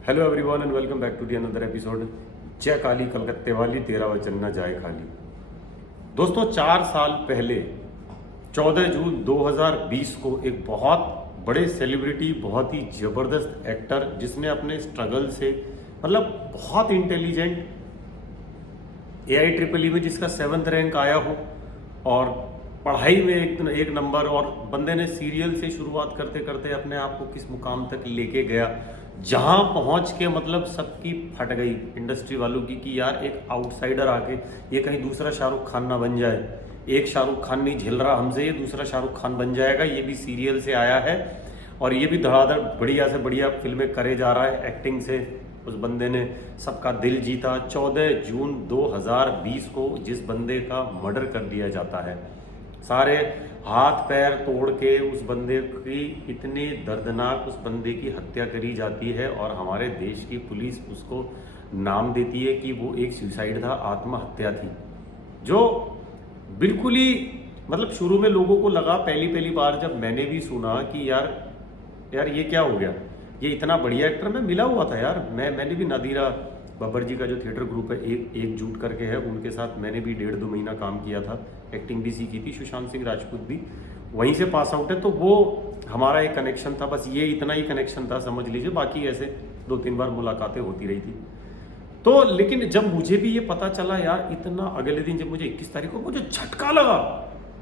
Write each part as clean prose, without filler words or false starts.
Hello everyone and welcome back to the another episode. जय काली कलकत्ते वाली, तेरा वचन न जाए खाली। दोस्तों, 4 साल पहले 14 जून 2020 को एक बहुत बड़े सेलिब्रिटी, बहुत ही ज़बरदस्त एक्टर, जिसने अपने स्ट्रगल से मतलब बहुत इंटेलिजेंट, AIEEE में जिसका 7th रैंक आया हो और पढ़ाई में एक नंबर, और बंदे ने सीरियल से शुरुआत करते करते अपने आप को किस मुकाम तक लेके गया, जहां पहुंच के मतलब सबकी फट गई इंडस्ट्री वालों की कि यार एक आउटसाइडर आके ये कहीं दूसरा शाहरुख खान ना बन जाए। एक शाहरुख खान नहीं झेल रहा हमसे, ये दूसरा शाहरुख खान बन जाएगा। ये भी सीरियल से आया है और ये भी धड़ाधड़ बढ़िया से बढ़िया फिल्में करे जा रहा है। एक्टिंग से उस बंदे ने सबका दिल जीता। 14 जून 2020 को जिस बंदे का मर्डर कर दिया जाता है, सारे हाथ पैर तोड़ के उस बंदे की, इतने दर्दनाक उस बंदे की हत्या करी जाती है और हमारे देश की पुलिस उसको नाम देती है कि वो एक सुसाइड था, आत्महत्या थी। जो बिल्कुल ही मतलब शुरू में लोगों को लगा, पहली पहली बार जब मैंने भी सुना कि यार ये क्या हो गया, ये इतना बढ़िया एक्टर मैं मिला हुआ था यार। मैंने भी नादिरा बब्बर जी का जो थिएटर ग्रुप है एकजुट करके है, उनके साथ मैंने भी 1.5-2 महीना काम किया था, एक्टिंग भी सीखी थी। सुशांत सिंह राजपूत भी वहीं से पास आउट है, तो वो हमारा एक कनेक्शन था, बस ये इतना ही कनेक्शन था समझ लीजिए। बाकी ऐसे 2-3 बार मुलाकातें होती रही थी। तो लेकिन जब मुझे भी ये पता चला यार, इतना अगले दिन जब मुझे 21 तारीख को मुझे झटका लगा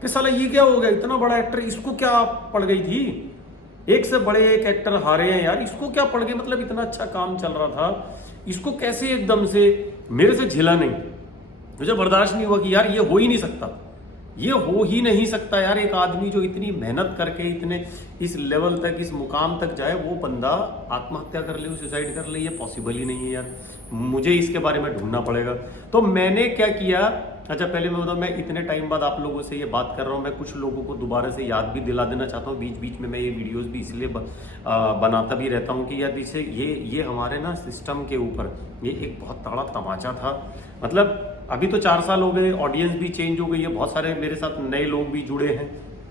कि साला ये क्या हो गया, इतना बड़ा एक्टर, इसको क्या पड़ गई थी। एक से बड़े एक एक्टर हारे हैं यार, इसको क्या पड़ गई, मतलब इतना अच्छा काम चल रहा था, इसको कैसे एकदम से मेरे से झेला नहीं। मुझे बर्दाश्त नहीं हुआ कि यार ये हो ही नहीं सकता, ये हो ही नहीं सकता यार। एक आदमी जो इतनी मेहनत करके इतने इस लेवल तक, इस मुकाम तक जाए, वो बंदा आत्महत्या कर ले, सुसाइड कर ले, ये पॉसिबल ही नहीं है यार। मुझे इसके बारे में ढूंढना पड़ेगा। तो मैंने क्या किया, अच्छा पहले मैं बताऊँ, मैं इतने टाइम बाद आप लोगों से ये बात कर रहा हूँ, मैं कुछ लोगों को दोबारा से याद भी दिला देना चाहता हूँ। बीच बीच में मैं ये वीडियोस भी इसलिए बनाता भी रहता हूँ कि यार इसे ये हमारे ना सिस्टम के ऊपर ये एक बहुत तगड़ा तमाचा था। मतलब अभी तो 4 साल हो गए, ऑडियंस भी चेंज हो गई है, बहुत सारे मेरे साथ नए लोग भी जुड़े हैं,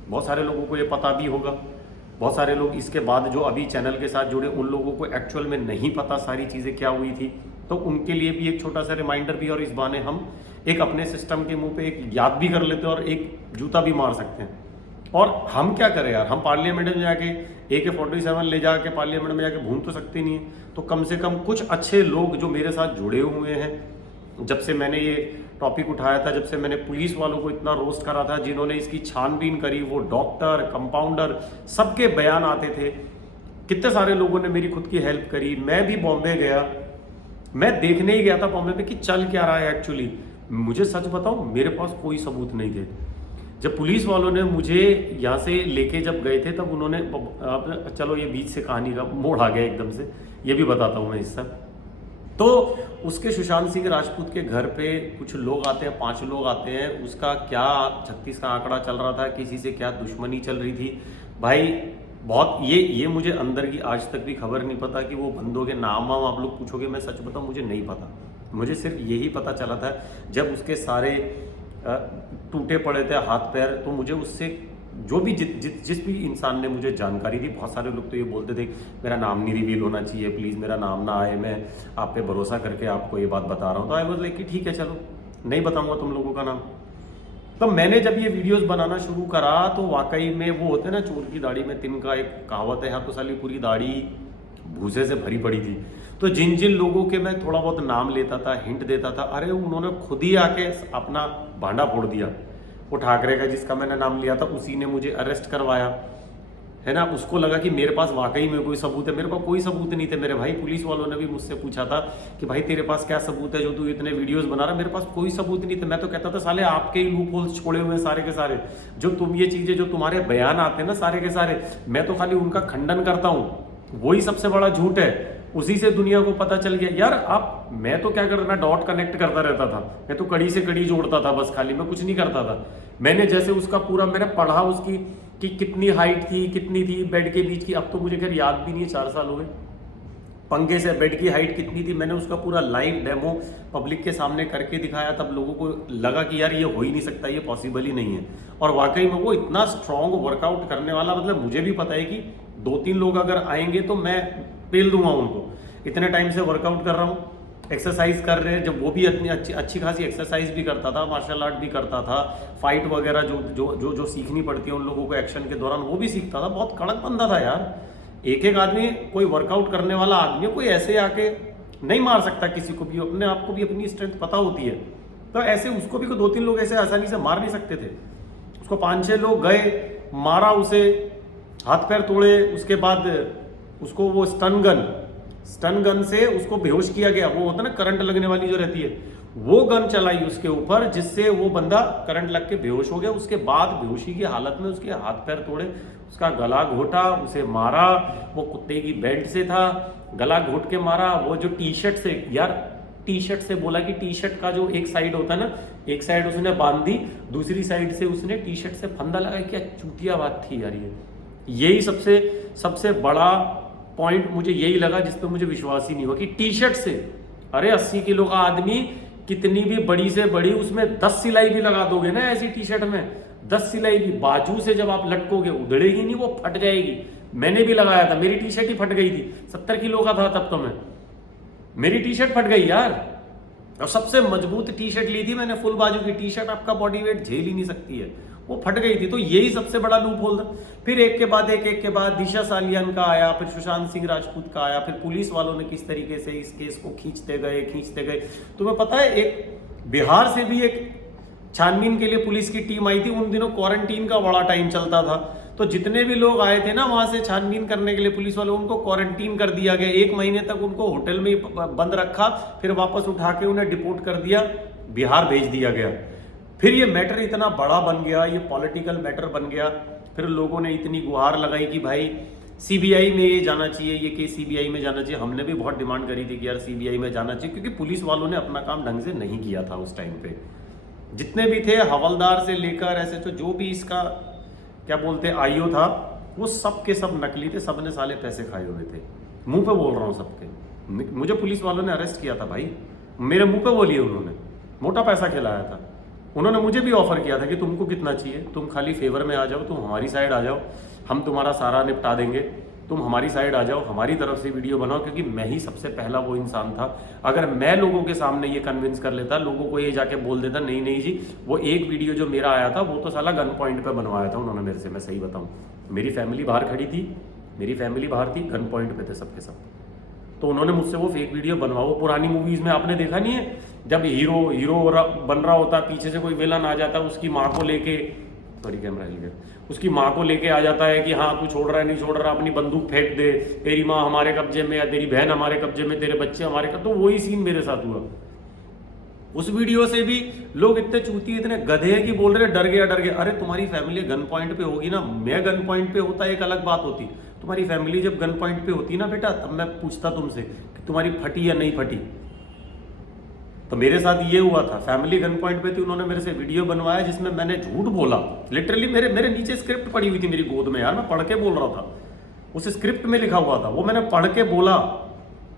बहुत सारे लोगों को ये पता भी होगा। बहुत सारे लोग इसके बाद जो अभी चैनल के साथ जुड़े, उन लोगों को एक्चुअल में नहीं पता सारी चीज़ें क्या हुई थी, तो उनके लिए भी एक छोटा सा रिमाइंडर भी, और इस बहाने हम एक अपने सिस्टम के मुंह पे एक याद भी कर लेते हैं और एक जूता भी मार सकते हैं। और हम क्या करें यार, हम पार्लियामेंट में जाके AK-47 ले जाके पार्लियामेंट में जाके भून तो सकते नहीं है। तो कम से कम कुछ अच्छे लोग जो मेरे साथ जुड़े हुए हैं, जब से मैंने ये टॉपिक उठाया था, जब से मैंने पुलिस वालों को इतना रोस्ट करा था, जिन्होंने इसकी छानबीन करी, वो डॉक्टर, कंपाउंडर, सबके बयान आते थे। कितने सारे लोगों ने मेरी खुद की हेल्प करी। मैं भी बॉम्बे गया, मैं देखने ही गया था बॉम्बे में कि चल क्या रहा है एक्चुअली। मुझे सच बताऊं, मेरे पास कोई सबूत नहीं थे। जब पुलिस वालों ने मुझे यहाँ से लेके जब गए थे, तब उन्होंने, चलो ये बीच से कहानी का मोड़ आ गया एकदम से, ये भी बताता हूँ मैं हिस्सा। तो उसके सुशांत सिंह राजपूत के घर पे कुछ लोग आते हैं, 5 लोग आते हैं। उसका क्या 36 का आंकड़ा चल रहा था, किसी से क्या दुश्मनी चल रही थी भाई। बहुत ये मुझे अंदर की आज तक भी खबर नहीं पता कि वो बंदों के नाम वाम आप लोग पूछोगे, मैं सच बताऊं मुझे नहीं पता। मुझे सिर्फ यही पता चला था जब उसके सारे टूटे पड़े थे हाथ पैर, तो मुझे उससे जो भी जिस भी इंसान ने मुझे जानकारी दी, बहुत सारे लोग तो ये बोलते थे मेरा नाम नहीं रिवील होना चाहिए, प्लीज़ मेरा नाम ना आए, मैं आप पे भरोसा करके आपको ये बात बता रहा हूँ। तो आई वाज लाइक कि ठीक है चलो, नहीं बताऊँगा तुम लोगों का नाम। तो मैंने जब ये वीडियोस बनाना शुरू करा, तो वाकई में वो होते हैं ना, चोर की दाढ़ी में तिनका, एक कहावत है, यहाँ तो साली पूरी दाढ़ी भूसे से भरी पड़ी थी। तो जिन जिन लोगों के मैं थोड़ा बहुत नाम लेता था, हिंट देता था, अरे उन्होंने खुद ही आके अपना भांडा फोड़ दिया। वो ठाकरे का जिसका मैंने नाम लिया था, उसी ने मुझे अरेस्ट करवाया, है ना। उसको लगा कि मेरे पास वाकई में कोई सबूत है, मेरे पास कोई सबूत नहीं थे मेरे भाई। पुलिस वालों ने भी मुझसे पूछा था कि भाई तेरे पास क्या सबूत है जो तू इतने वीडियोस बना रहा है। मेरे पास कोई सबूत नहीं थे। मैं तो कहता था साले आपके ही लूप होल्स छोड़े हुए हैं सारे के सारे, जो तुम ये चीजें, जो तुम्हारे बयान आते हैं ना सारे के सारे, मैं तो खाली उनका खंडन करता हूँ, वही सबसे बड़ा झूठ है। उसी से दुनिया को पता चल गया यार। आप, मैं तो क्या करता, मैं डॉट कनेक्ट करता रहता था, मैं तो कड़ी से कड़ी जोड़ता था बस, खाली मैं कुछ नहीं करता था। मैंने जैसे उसका पूरा मैंने पढ़ा उसकी कि कितनी हाइट थी, कितनी थी बेड के बीच की, अब तो मुझे खैर याद भी नहीं है, 4 साल हो गए। पंखे से बेड की हाइट कितनी थी, मैंने उसका पूरा लाइव डेमो पब्लिक के सामने करके दिखाया। तब लोगों को लगा कि यार ये हो ही नहीं सकता, ये पॉसिबल ही नहीं है। और वाकई में वो इतना स्ट्रॉन्ग वर्कआउट करने वाला, मतलब मुझे भी पता है कि 2-3 लोग अगर आएंगे तो मैं पेल दूंगा उनको। इतने टाइम से वर्कआउट कर रहा हूँ, एक्सरसाइज कर रहे हैं, जब वो भी इतनी अच्छी खासी एक्सरसाइज भी करता था, मार्शल आर्ट भी करता था, फाइट वगैरह जो जो जो जो सीखनी पड़ती है उन लोगों को एक्शन के दौरान वो भी सीखता था, बहुत कड़क बंदा था यार। एक एक आदमी, कोई वर्कआउट करने वाला आदमी कोई ऐसे आके नहीं मार सकता किसी को भी, अपने आप को भी अपनी स्ट्रेंथ पता होती है, तो ऐसे उसको भी 2-3 लोग ऐसे आसानी से मार नहीं सकते थे। उसको 5-6 लोग गए, मारा उसे, हाथ पैर तोड़े, उसके बाद उसको वो स्टन गन से उसको बेहोश किया गया। वो होता है ना करंट लगने वाली जो रहती है, वो गन चलाई उसके ऊपर, जिससे वो बंदा करंट लग के बेहोश हो गया। उसके बाद बेहोशी की हालत में उसके हाथ पैर तोड़े, उसका गला घोटा, उसे मारा। वो कुत्ते की बेल्ट से था, गला घोट के मारा। वो जो टी शर्ट से, यार टी शर्ट से बोला कि टी शर्ट का जो एक साइड होता है ना, एक साइड उसने बांध दी, दूसरी साइड से उसने टी शर्ट से फंदा लगाया। क्या चूतिया बात थी यार ये। यही सबसे बड़ा पॉइंट मुझे यही लगा, जिस पे मुझे विश्वास ही नहीं हुआ कि टी शर्ट से, अरे 80 किलो का आदमी, कितनी भी बड़ी से बड़ी, उसमें 10 सिलाई भी लगा दोगे ना ऐसी टी शर्ट में, 10 सिलाई भी बाजू से जब आप लटकोगे उधड़ेगी नहीं, वो फट जाएगी। मैंने भी लगाया था, मेरी टी शर्ट ही फट गई थी। 70 किलो का था तब तो मैं, मेरी टी शर्ट फट गई यार। और सबसे मजबूत टी शर्ट ली थी मैंने, फुल बाजू की टी शर्ट, आपका बॉडी वेट झेल ही नहीं सकती है, वो फट गई थी। तो यही सबसे बड़ा लूप होल था। फिर एक के बाद दिशा सालियान का आया, फिर सुशांत सिंह राजपूत का आया, फिर पुलिस वालों ने किस तरीके से इस केस को खींचते गए। तुम्हें पता है, एक बिहार से भी एक छानबीन के लिए पुलिस की टीम आई थी। उन दिनों क्वारंटीन का बड़ा टाइम चलता था, तो जितने भी लोग आए थे ना वहां से छानबीन करने के लिए पुलिस वालों, उनको क्वारंटीन कर दिया गया। 1 महीने तक उनको होटल में बंद रखा, फिर वापस उठा के उन्हें डिपोर्ट कर दिया, बिहार भेज दिया गया। फिर ये मैटर इतना बड़ा बन गया, ये पॉलिटिकल मैटर बन गया। फिर लोगों ने इतनी गुहार लगाई कि भाई सीबीआई में ये जाना चाहिए, ये केस सीबीआई में जाना चाहिए। हमने भी बहुत डिमांड करी थी कि यार सीबीआई में जाना चाहिए, क्योंकि पुलिस वालों ने अपना काम ढंग से नहीं किया था उस टाइम पे। जितने भी थे, हवलदार से लेकर ऐसे तो जो भी इसका क्या बोलते आईओ था, वो सब के सब नकली थे, सब ने साले पैसे खाए हुए थे। मुंह पे बोल रहा हूँ सबके। मुझे पुलिस वालों ने अरेस्ट किया था भाई, मेरे मुंह पे बोलिए, उन्होंने मोटा पैसा खिलाया था। उन्होंने मुझे भी ऑफर किया था कि तुमको कितना चाहिए, तुम खाली फेवर में आ जाओ, तुम हमारी साइड आ जाओ, हम तुम्हारा सारा निपटा देंगे, तुम हमारी साइड आ जाओ, हमारी तरफ से वीडियो बनाओ। क्योंकि मैं ही सबसे पहला वो इंसान था, अगर मैं लोगों के सामने ये कन्विंस कर लेता, लोगों को ये जाके बोल देता नहीं जी, वो एक वीडियो जो मेरा आया था वो तो साला गन पॉइंट पे बनवाया था उन्होंने मेरे से। मैं सही बताऊं, मेरी फैमिली बाहर खड़ी थी, मेरी फैमिली बाहर थी, गन पॉइंट पे थे सबके सब, तो उन्होंने मुझसे वो फेक वीडियो बनवा। वो पुरानी मूवीज में आपने देखा नहीं है, जब हीरो बन रहा होता, पीछे से कोई विलन आ जाता, उसकी माँ को लेके, सॉरी कैमरा हिल गया, उसकी माँ को लेके आ जाता है कि हाँ तू छोड़ रहा है नहीं छोड़ रहा, अपनी बंदूक फेंक दे, तेरी माँ हमारे कब्जे में, या तेरी बहन हमारे कब्जे में, तेरे बच्चे हमारे कब्जे। तो वही सीन मेरे साथ हुआ। उस वीडियो से भी लोग इतने चूती, इतने गधे हैं कि बोल रहे डर गया। अरे तुम्हारी फैमिली गन पॉइंट पे होगी ना, मैं गन पॉइंट पे होता एक अलग बात होती। तुम्हारी फैमिली जब गन पॉइंट पे होती ना बेटा, तब मैं पूछता तुमसे कि तुम्हारी फटी या नहीं फटी। तो मेरे साथ ये हुआ था, फैमिली गन पॉइंट पे थी, उन्होंने मेरे से वीडियो बनवाया जिसमें मैंने झूठ बोला। लिटरली मेरे नीचे स्क्रिप्ट पड़ी हुई थी मेरी गोद में यार, मैं पढ़ के बोल रहा था, उस स्क्रिप्ट में लिखा हुआ था, वो मैंने पढ़ के बोला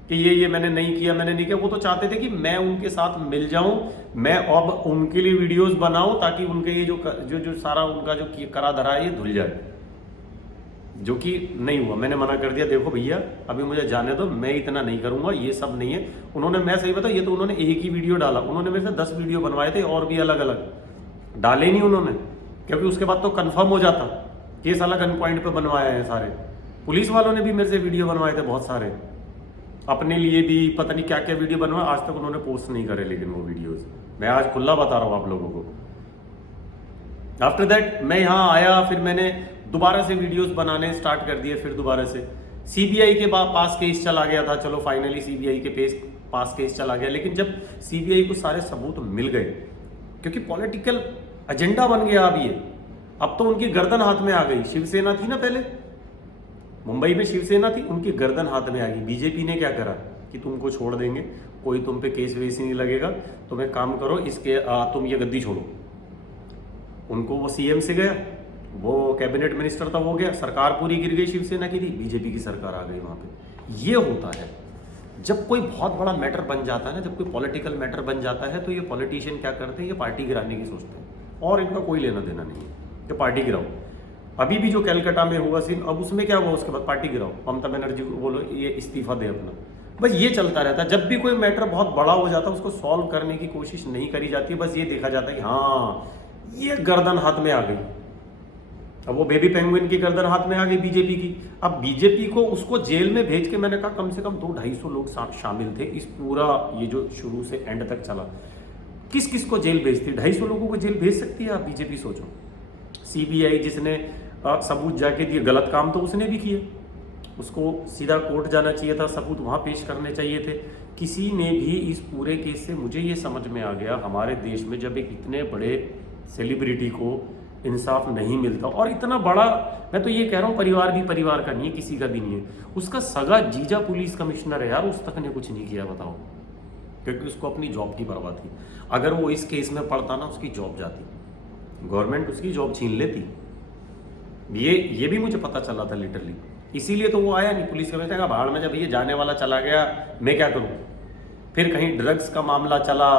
कि ये मैंने नहीं किया। वो तो चाहते थे कि मैं उनके साथ मिल जाऊं, मैं अब उनके लिए वीडियोस बनाऊं, ताकि उनके ये जो सारा उनका जो करा धरा है ये धुल जाए, जो कि नहीं हुआ। मैंने मना कर दिया, देखो भैया अभी मुझे जाने दो, मैं इतना नहीं करूंगा, ये सब नहीं है। उन्होंने, मैं सही बताऊं, ये तो उन्होंने एक ही वीडियो डाला, उन्होंने मेरे से 10 वीडियो बनवाए थे और भी अलग अलग, डाले नहीं उन्होंने, क्योंकि उसके बाद तो कंफर्म हो जाता कि साला गन पॉइंट पे बनवाया है सारे। पुलिस वालों ने भी मेरे से वीडियो बनवाए थे बहुत सारे, अपने लिए भी पता नहीं क्या क्या वीडियो बनवाए, आज तक उन्होंने पोस्ट नहीं करे। लेकिन वो वीडियोस मैं आज खुला बता रहा हूँ आप लोगों को। आफ्टर दैट मैं यहाँ आया, फिर मैंने दोबारा से वीडियोस बनाने स्टार्ट कर दिए। फिर दोबारा से सीबीआई के पास केस चला गया था, चलो फाइनली सीबीआई के पास केस चला गया। लेकिन जब सीबीआई को सारे सबूत मिल गए, क्योंकि पॉलिटिकल एजेंडा बन गया अब ये, अब तो उनकी गर्दन हाथ में आ गई। शिवसेना थी ना पहले, मुंबई में शिवसेना थी, उनकी गर्दन हाथ में आ गई। बीजेपी ने क्या करा कि तुमको छोड़ देंगे, कोई तुम पे केस वेस नहीं लगेगा, तुम एक काम करो, तुम ये गद्दी छोड़ो। उनको वो सीएम से गया, वो कैबिनेट मिनिस्टर था, वो गया, सरकार पूरी गिर गई, शिवसेना की थी, बीजेपी की सरकार आ गई वहां पे। ये होता है जब कोई बहुत बड़ा मैटर बन जाता है ना, जब कोई पॉलिटिकल मैटर बन जाता है, तो ये पॉलिटिशियन क्या करते हैं, ये पार्टी गिराने की सोचते हैं, और इनका कोई लेना देना नहीं है कि पार्टी गिराओ। अभी भी जो कैलकाटा में हुआ सीन, अब उसमें क्या हुआ, उसके बाद पार्टी गिराओ, ममता बनर्जी को बोलो ये इस्तीफा दे अपना। बस ये चलता रहता है। जब भी कोई मैटर बहुत बड़ा हो जाता है उसको सॉल्व करने की कोशिश नहीं करी जाती, बस ये देखा जाता है कि हाँ ये गर्दन हाथ में आ गई। अब वो बेबी पेंगुइन की गर्दन हाथ में आ गई बीजेपी की। अब बीजेपी को उसको जेल में भेज के, मैंने कहा कम से कम 200-250 लोग शामिल थे इस पूरा ये जो शुरू से एंड तक चला। किस किस को जेल भेजती? 250 लोगों को जेल भेज सकती है आप बीजेपी? सोचो। सीबीआई जिसने सबूत जाके दिए, गलत काम तो उसने भी किए, उसको सीधा कोर्ट जाना चाहिए था, सबूत वहाँ पेश करने चाहिए थे। किसी ने भी इस पूरे केस से, मुझे ये समझ में आ गया हमारे देश में जब एक इतने बड़े सेलिब्रिटी को इंसाफ नहीं मिलता, और इतना बड़ा, मैं तो ये कह रहा हूँ परिवार भी परिवार का नहीं है, किसी का भी नहीं है, उसका सगा जीजा पुलिस कमिश्नर है यार, उस तक ने कुछ नहीं किया, बताओ। क्योंकि उसको अपनी जॉब की परवाह थी। अगर वो इस केस में पड़ता ना, उसकी जॉब जाती, गवर्नमेंट उसकी जॉब छीन लेती। ये भी मुझे पता चला था लिटरली, इसीलिए तो वो आया नहीं पुलिस कमिश्नर का। भाड़ में जब ये जाने वाला चला गया, मैं क्या करूं। फिर कहीं ड्रग्स का मामला चला,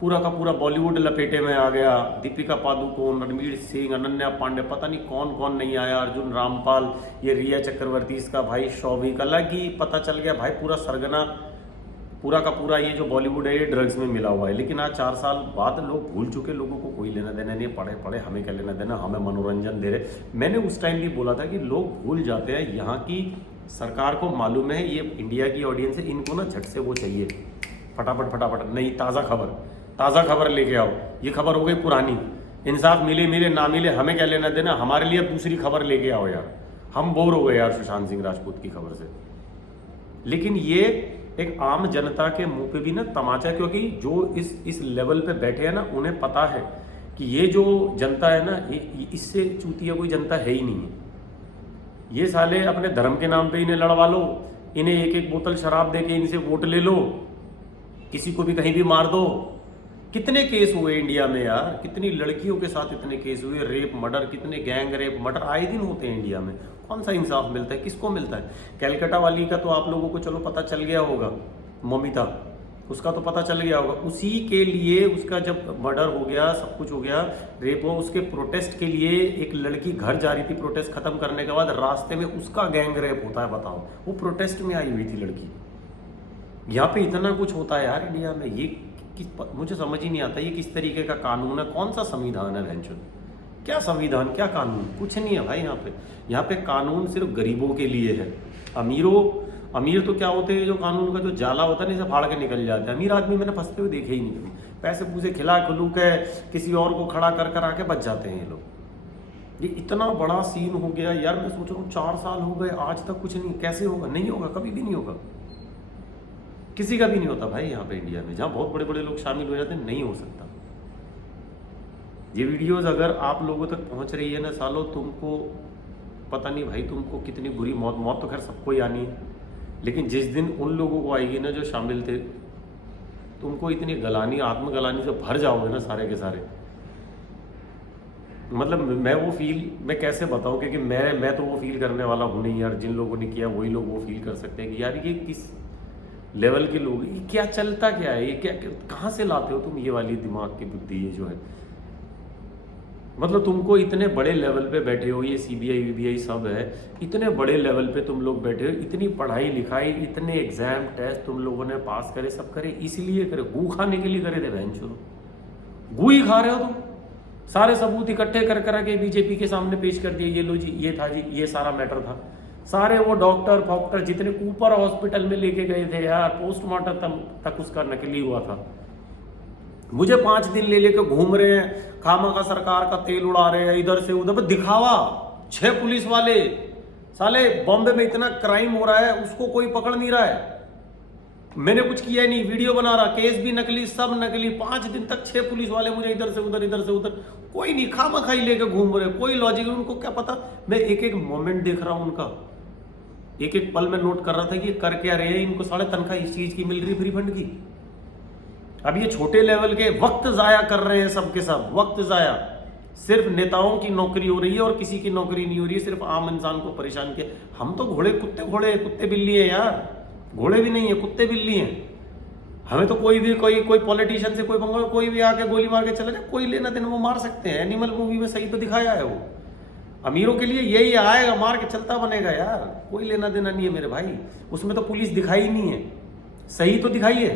पूरा का पूरा बॉलीवुड लपेटे में आ गया। दीपिका पादुकोण, रणवीर सिंह, अनन्या पांडे, पता नहीं कौन कौन नहीं आया, अर्जुन रामपाल, ये रिया चक्रवर्ती, इसका भाई शौविक, अलग ही पता चल गया भाई पूरा सरगना, पूरा का पूरा ये जो बॉलीवुड है ये ड्रग्स में मिला हुआ है। लेकिन आज 4 साल बाद लोग भूल चुके, लोगों को कोई लेना देना नहीं, पढ़े हमें क्या लेना देना, हमें मनोरंजन दे रहे। मैंने उस टाइम भी बोला था कि लोग भूल जाते हैं, यहाँ की सरकार को मालूम है ये इंडिया की ऑडियंस है, इनको ना झट से वो चाहिए, फटाफट नहीं, ताज़ा खबर लेके आओ। ये खबर हो गई पुरानी, इंसाफ मिले ना मिले हमें क्या लेना देना, हमारे लिए दूसरी खबर लेके आओ यार। हम बोर हो गए यार सुशांत सिंह राजपूत की खबर से। लेकिन ये एक आम जनता के मुंह पे भी ना तमाचा, क्योंकि जो इस लेवल पे बैठे हैं ना, उन्हें पता है कि ये जो जनता है ना, इससे चूतिया कोई जनता है ही नहीं है। ये साले अपने धर्म के नाम पे इन्हें लड़वा लो, इन्हें एक बोतल शराब दे के इनसे वोट ले लो, किसी को भी कहीं भी मार दो। कितने केस हुए इंडिया में यार, कितनी लड़कियों के साथ इतने केस हुए, रेप मर्डर, कितने गैंग रेप मर्डर आए दिन होते हैं इंडिया में। कौन सा इंसाफ मिलता है, किसको मिलता है? कैलकाटा वाली का तो आप लोगों को चलो पता चल गया होगा, ममिता, उसका तो पता चल गया होगा। उसी के लिए उसका जब मर्डर हो गया, सब कुछ हो गया, रेप हो, उसके प्रोटेस्ट के लिए एक लड़की घर जा रही थी प्रोटेस्ट खत्म करने के बाद, रास्ते में उसका गैंग रेप होता है, बताओ। वो प्रोटेस्ट में आई हुई थी लड़की। यहाँ पे इतना कुछ होता है यार इंडिया में, ये मुझे समझ ही नहीं आता ये किस तरीके का कानून है, कौन सा संविधान है भैंचो। क्या संविधान, क्या कानून, कुछ नहीं है भाई यहाँ पे कानून सिर्फ गरीबों के लिए है। अमीर तो क्या होते हैं, जो कानून का जो जाला होता है ना, इसे फाड़ के निकल जाते हैं। अमीर आदमी मैंने फंसते हुए देखे ही नहीं कभी, पैसे पूसे खिला खिलू के किसी और को खड़ा कर आके बच जाते हैं ये लोग। ये इतना बड़ा सीन हो गया यार, मैं सोच रहा हूँ 4 साल हो गए आज तक कुछ नहीं। कैसे होगा? नहीं होगा, कभी भी नहीं होगा, किसी का भी नहीं होता भाई यहाँ पे इंडिया में, जहाँ बहुत बड़े बड़े लोग शामिल हो जाते हैं, नहीं हो सकता। ये वीडियोस अगर आप लोगों तक पहुँच रही है ना सालों, तुमको पता नहीं भाई तुमको कितनी बुरी मौत तो खैर सबको ही आनी है, लेकिन जिस दिन उन लोगों को आएगी ना जो शामिल थे, तुमको इतनी गलानी, आत्मगलानी से भर जाओगे ना सारे के सारे। मतलब मैं वो फील मैं कैसे बताऊं, क्योंकि मैं तो वो फील करने वाला हूँ नहीं यार। जिन लोगों ने किया वही लोग वो फील कर सकते हैं कि यार ये किस लेवल के लोग, ये क्या चलता क्या है, ये क्या कहाँ से लाते हो तुम ये वाली दिमाग की बुद्धि, ये जो है। मतलब तुमको इतने बड़े लेवल पे बैठे हो, ये सीबीआई वीबीआई सब है, इतने बड़े लेवल पे तुम लोग बैठे हो, इतनी पढ़ाई लिखाई, इतने एग्जाम टेस्ट तुम लोगों ने पास करे, सब करे, इसलिए करे, गू खाने के लिए करे थे बहन, गू ही खा रहे हो तुम। सारे सबूत इकट्ठे कर के बीजेपी के सामने पेश कर दिए, ये लो जी, ये था जी, ये सारा मैटर था। सारे वो डॉक्टर फॉक्टर जितने ऊपर हॉस्पिटल में लेके गए थे यार, पोस्टमार्टम तक उसका नकली हुआ था। मुझे 5 दिन ले लेके घूम रहे हैं, खामा का सरकार का तेल उड़ा रहे हैं इधर से उधर, दिखावा। 6 पुलिस वाले, साले बॉम्बे में इतना क्राइम हो रहा है, उसको कोई पकड़ नहीं रहा है। मैंने कुछ किया नहीं, वीडियो बना रहा, केस भी नकली, सब नकली। 5 दिन तक 6 पुलिस वाले मुझे इधर से उधर, कोई नहीं, खामा खाई लेके घूम रहे, कोई लॉजिक, उनको क्या पता। मैं एक एक मोमेंट देख रहा हूं उनका, एक एक पल में नोट कर रहा था कि ये कर क्या रहे हैं, इनको साढ़े तनख्वाह इस चीज की मिल रही फ्री फंड की। अब ये छोटे लेवल के वक्त जाया कर रहे हैं, सबके सब वक्त जाया। सिर्फ नेताओं की नौकरी हो रही है और किसी की नौकरी नहीं हो रही है, सिर्फ आम इंसान को परेशान किया। हम तो कुत्ते बिल्ली है यार, घोड़े भी नहीं है, कुत्ते बिल्ली हैं। हमें तो कोई पॉलिटिशियन से कोई भी आके गोली मार के चला जाए, कोई लेना देना, वो मार सकते हैं। एनिमल मूवी में सही तो दिखाया है वो। अमीरों के लिए यही आएगा, मार के चलता बनेगा यार, कोई लेना देना नहीं है मेरे भाई। उसमें तो पुलिस दिखाई नहीं है, सही तो दिखाइए।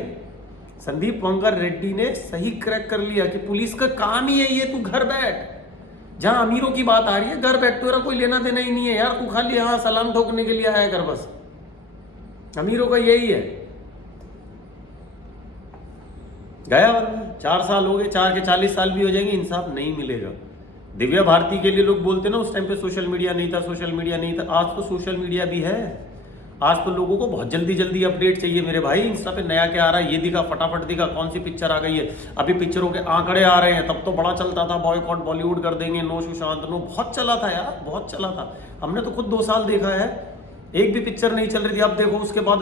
संदीप वंकर रेड्डी ने सही क्रैक कर लिया कि पुलिस का काम ही है ये, तू घर बैठ। जहां अमीरों की बात आ रही है, घर बैठ, तेरा कोई लेना देना ही नहीं है यार, तू खाली यहां सलाम ठोकने के लिए आया कर बस। अमीरों का यही है। गया वरना 4 साल हो गए, 4 के 40 साल भी हो जाएंगे, इंसाफ नहीं मिलेगा। दिव्या भारती के लिए लोग बोलते ना उस टाइम पे सोशल मीडिया नहीं था, सोशल मीडिया नहीं था। आज तो सोशल मीडिया भी है। आज तो लोगों को बहुत जल्दी जल्दी अपडेट चाहिए मेरे भाई। इंस्टा पे नया क्या आ रहा है ये दिखा, फटाफट दिखा, कौन सी पिक्चर आ गई है। अभी पिक्चरों के आंकड़े आ रहे हैं, तब तो बड़ा चलता था बॉयकॉट बॉलीवुड कर देंगे, नो सुशांत नो, बहुत चला था यार, बहुत चला था। हमने तो खुद 2 साल देखा है, एक भी पिक्चर नहीं चल रही थी। अब देखो उसके बाद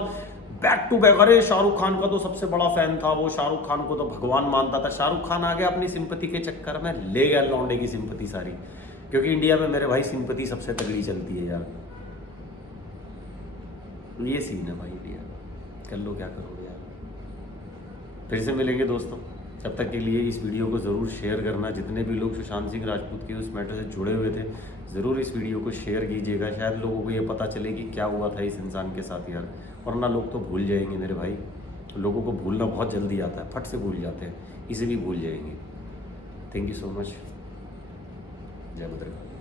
बैक टू बैक। अरे शाहरुख खान का तो सबसे बड़ा फैन था वो, शाहरुख खान को तो भगवान मानता था। शाहरुख खान आ गया अपनी सिंपैथी के चक्कर में, ले गया लौंडे की सिंपैथी सारी। क्योंकि इंडिया में मेरे भाई सिंपैथी सबसे तगड़ी चलती है यार। ये सीन है भाई इंडिया, कर लो क्या करोगे यार। फिर से मिलेंगे दोस्तों, तब तक के लिए इस वीडियो को ज़रूर शेयर करना। जितने भी लोग सुशांत सिंह राजपूत के उस मैटर से जुड़े हुए थे, ज़रूर इस वीडियो को शेयर कीजिएगा। शायद लोगों को ये पता चले कि क्या हुआ था इस इंसान के साथ यार, वरना लोग तो भूल जाएंगे मेरे भाई। लोगों को भूलना बहुत जल्दी आता है, फट से भूल जाते हैं, इसे भी भूल जाएंगे। Thank you so much. जय भद्रकाली।